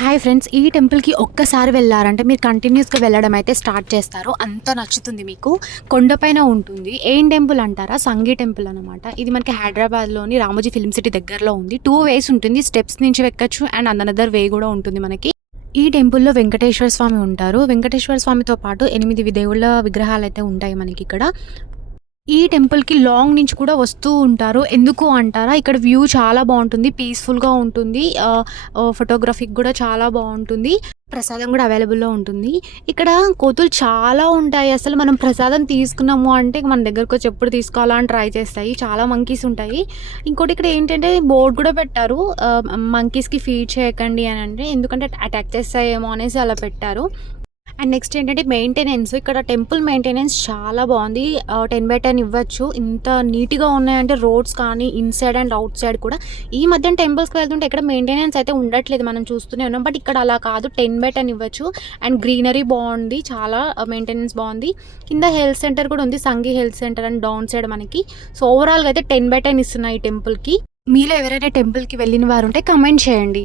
Hi friends, ఈ టెంపుల్‌కి ఒక్కసారి వెళ్లారంటే మీరు కంటిన్యూస్‌గా వెళ్ళడం అయితే స్టార్ట్ చేస్తారు. అంత నచ్చుతుంది మీకు. కొండపైన ఉంటుంది. ఏం టెంపుల్ అంటారా? సంగీ టెంపుల్ అనమాట. ఇది మనకి హైదరాబాద్‌లోని రామోజీ ఫిల్మ్ సిటీ దగ్గరలో ఉంది. 2 వేస్ ఉంటుంది. స్టెప్స్ నుంచి ఎక్కొచ్చు అండ్ అనదర్ వే కూడా ఉంటుంది మనకి. ఈ టెంపుల్‌లో వెంకటేశ్వర స్వామి ఉంటారు. వెంకటేశ్వర స్వామితో పాటు 8 దేవుళ్ళ విగ్రహాలైతే ఉంటాయి మనకిక్కడ. ఈ టెంపుల్‌కి లాంగ్ నుంచి కూడా వస్తూ ఉంటారు. ఎందుకు అంటారా? ఇక్కడ వ్యూ చాలా బావుంటుంది. పీస్‌ఫుల్‌గా ఉంటుంది. ఫోటోగ్రఫీకి కూడా చాలా బావుంటుంది. ప్రసాదం కూడా అవైలబుల్‌లో ఉంటుంది. ఇక్కడ కోతులు చాలా ఉంటాయి. అసలు మనం ప్రసాదం తీసుకున్నాము అంటే మన దగ్గరకొచ్చి ఎప్పుడు తీసుకోవాలా అని ట్రై చేస్తాయి. చాలా మంకీస్ ఉంటాయి. ఇంకోటి ఇక్కడ ఏంటంటే బోర్డ్ కూడా పెట్టారు. మంకీస్‌కి ఫీడ్ చేయకండి అని అంటే ఎందుకంటే అటాక్ చేస్తాయేమో అనేసి అలా పెట్టారు. అండ్ నెక్స్ట్ ఏంటంటే మెయింటెనెన్స్. ఇక్కడ టెంపుల్ మెయింటెనెన్స్ చాలా బాగుంది. 10/10 ఇవ్వచ్చు. ఇంత నీట్‌గా ఉన్నాయంటే రోడ్స్ కానీ ఇన్సైడ్ అండ్ అవుట్ సైడ్ కూడా. ఈ మధ్యన టెంపుల్స్‌కి వెళ్తుంటే ఎక్కడ మెయింటెనెన్స్ అయితే ఉండట్లేదు, మనం చూస్తూనే ఉన్నాం. బట్ ఇక్కడ అలా కాదు, 10/10 ఇవ్వచ్చు. అండ్ గ్రీనరీ బాగుంది, చాలా మెయింటెనెన్స్ బాగుంది. కింద హెల్త్ సెంటర్ కూడా ఉంది, Sanghi health centre and down side మనకి. సో ఓవరాల్‌గా అయితే 10/10 ఇస్తున్నాయి ఈ టెంపుల్‌కి. మీలో ఎవరైనా టెంపుల్‌కి వెళ్ళిన వారు ఉంటే కమెంట్ చేయండి.